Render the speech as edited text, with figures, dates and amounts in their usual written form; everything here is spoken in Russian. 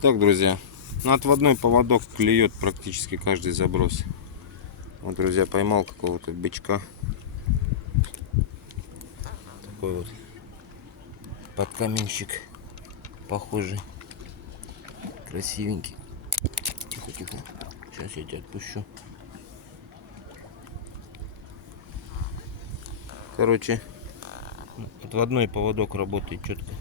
Так, друзья, на отводной поводок клюет практически каждый заброс. Вот, друзья, поймал какого-то бычка. Такой вот подкаменщик, похожий, красивенький. Тихо, тихо. Сейчас я тебя отпущу. Короче, отводной поводок работает четко.